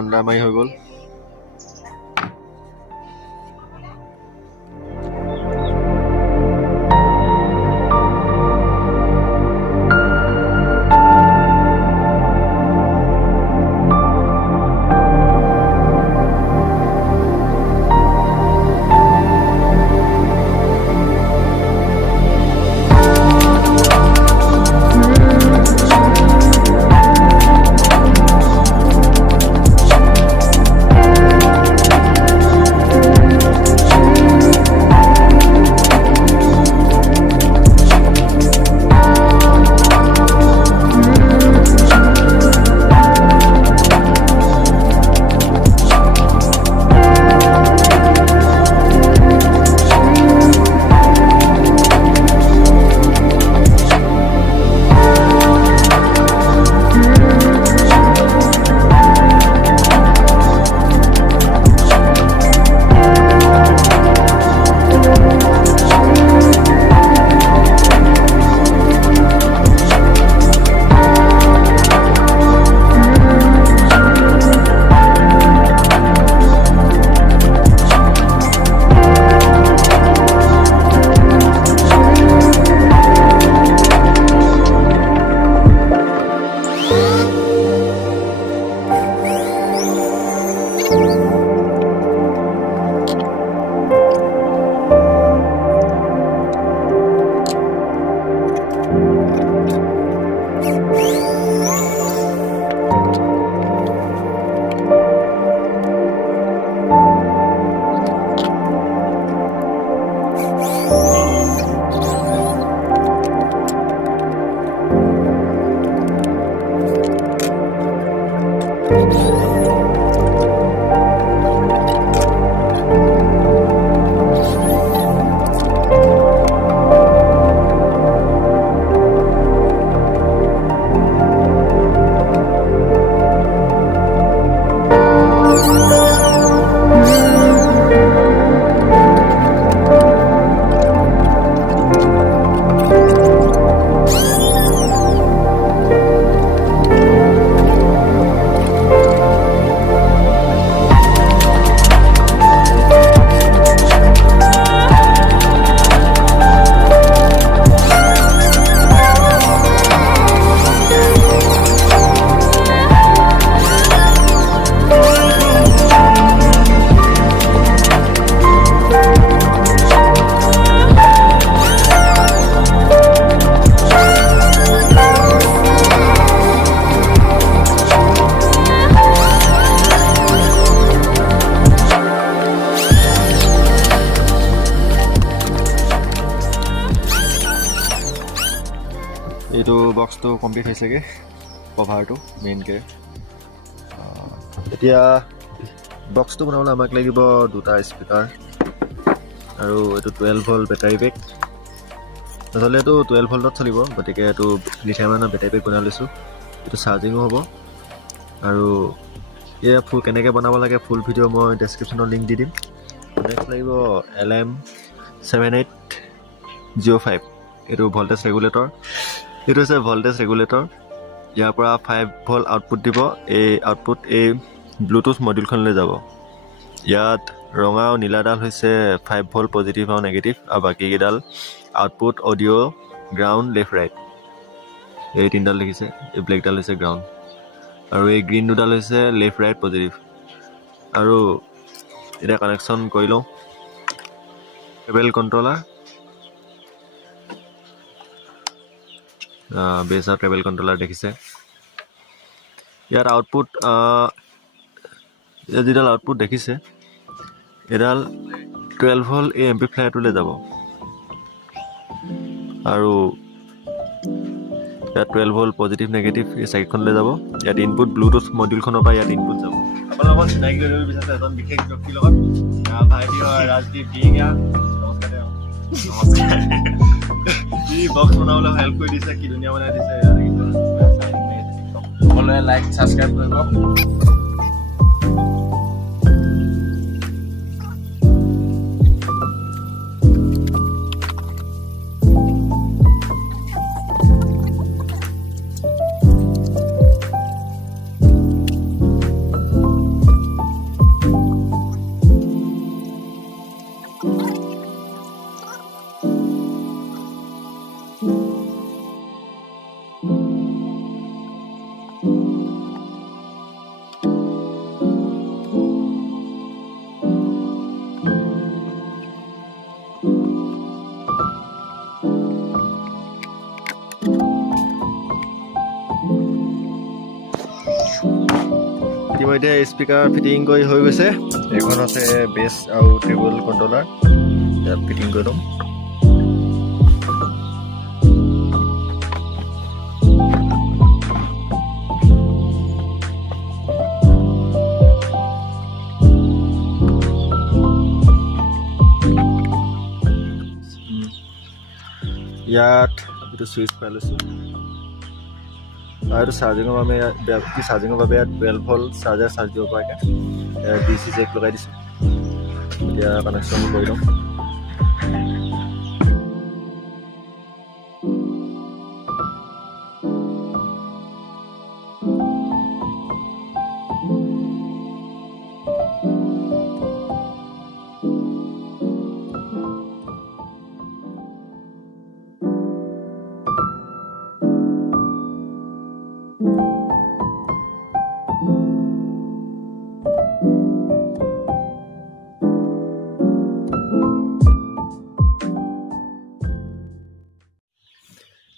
under মাৰি হৈ গ'ল এইটো বক্সটো কমপ্লিট হৈছেগে কভাৰটো মেইনকে এতিয়া বক্সটো বনাবলৈ আমাক লাগিব দুটা স্পিকাৰ আৰু এইটো 12 ভল্ট বেটাৰী পেক নহ'লে এইটো 12 ভল্টত চলিব গতিকে এইটো লিথিয়ামৰ বেটাৰী পেক বনাই লৈছোঁ এইটো চাৰ্জিঙো হ'ব আৰু এয়া ফুল কেনেকৈ বনাব লাগে ফুল ভিডিঅ' মই ডেছক্ৰিপশ্যনত লিংক দি দিম নেক্সট লাগিব LM7805 এইটো ভল্টেজ ৰেগুলেটৰ এইটো হৈছে ভল্টেজ ৰেগুলেটৰ ইয়াৰ পৰা 5 ভল্ট আউটপুট দিব এই আউটপুট এই ব্লুটুথ মডিউলখনলৈ যাব ইয়াত ৰঙা আৰু নীলাডাল হৈছে 5 ভল্ট পজিটিভ আৰু নেগেটিভ আৰু বাকীকেইডাল output audio' ground left right এই তিনিডাল দেখিছে এই ব্লেকডাল হৈছে গ্ৰাউণ্ড আৰু এই গ্ৰীণ দুডাল হৈছে লেফ্ট ৰাইট পজিটিভ আৰু এতিয়া কানেকশ্যন কৰি লওঁ ট্ৰেবেল কণ্ট্ৰলাৰ বেছ আৰু ট্ৰেবেল কণ্ট্ৰলাৰ দেখিছে ইয়াত আউটপুট ইয়াত যিডাল আউটপুট দেখিছে এডাল 12 ভল্ট এই এম্প্লিফায়াৰটোলৈ যাব আৰু ইয়াত 12 ভল্ট পজিটিভ নেগেটিভ এই চাইকেলখনলৈ যাব ইয়াত ইনপুট ব্লুটুথ মডিউলখনৰ পৰা ইয়াত ইনপুট যাব আপোনালোকৰ চিনাকি লৈ বিচাৰিছে এজন বিশেষ ব্যক্তিৰ লগত ভাইটি হয় ৰাজদীপ ডিঙা নমস্কাৰ ই বক্স বনাবলৈ হেল্প কৰি দিছে কি ধুনীয়া বনাই দিছে সকলোৱে লাইক ছাবস্ক্ৰাইব কৰিব ইতিমধ্যে স্পিকাৰ ফিটিং কৰি হৈ গৈছে এখন আছে বেছ আৰু টেবল কণ্ট্ৰলাৰ ইয়াত ফিটিং কৰি ল'ম ইয়াত এইটো সুইচ পাই লৈছোঁ আৰু এইটো চাৰ্জিঙৰ বাবে ইয়াত 12 ভল্ট চাৰ্জাৰ চাৰ্জ দিব পৰাকৈ DC জেক লগাই দিছোঁ এতিয়া কানেকশ্যন কৰি লওঁ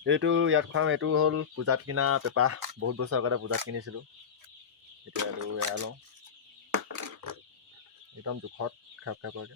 এইটো ইয়াত খুৱাম এইটো হ'ল পূজাত কিনা পেপা বহুত বছৰ আগতে পূজাত কিনিছিলোঁ এতিয়া এইটো এয়া লওঁ একদম জোখত খাপ খাপকৈ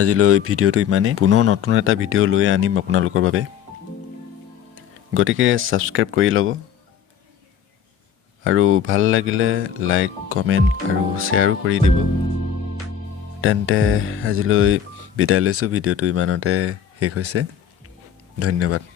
আজিলৈ ভিডিঅ'টো ইমানেই পুনৰ নতুন এটা ভিডিঅ' লৈ আনিম আপোনালোকৰ বাবে গতিকে ছাবস্ক্ৰাইব কৰি ল'ব আৰু ভাল লাগিলে লাইক কমেণ্ট আৰু শ্বেয়াৰো কৰি দিব তেন্তে আজিলৈ বিদায় লৈছোঁ ভিডিঅ'টো ইমানতে শেষ হৈছে ধন্যবাদ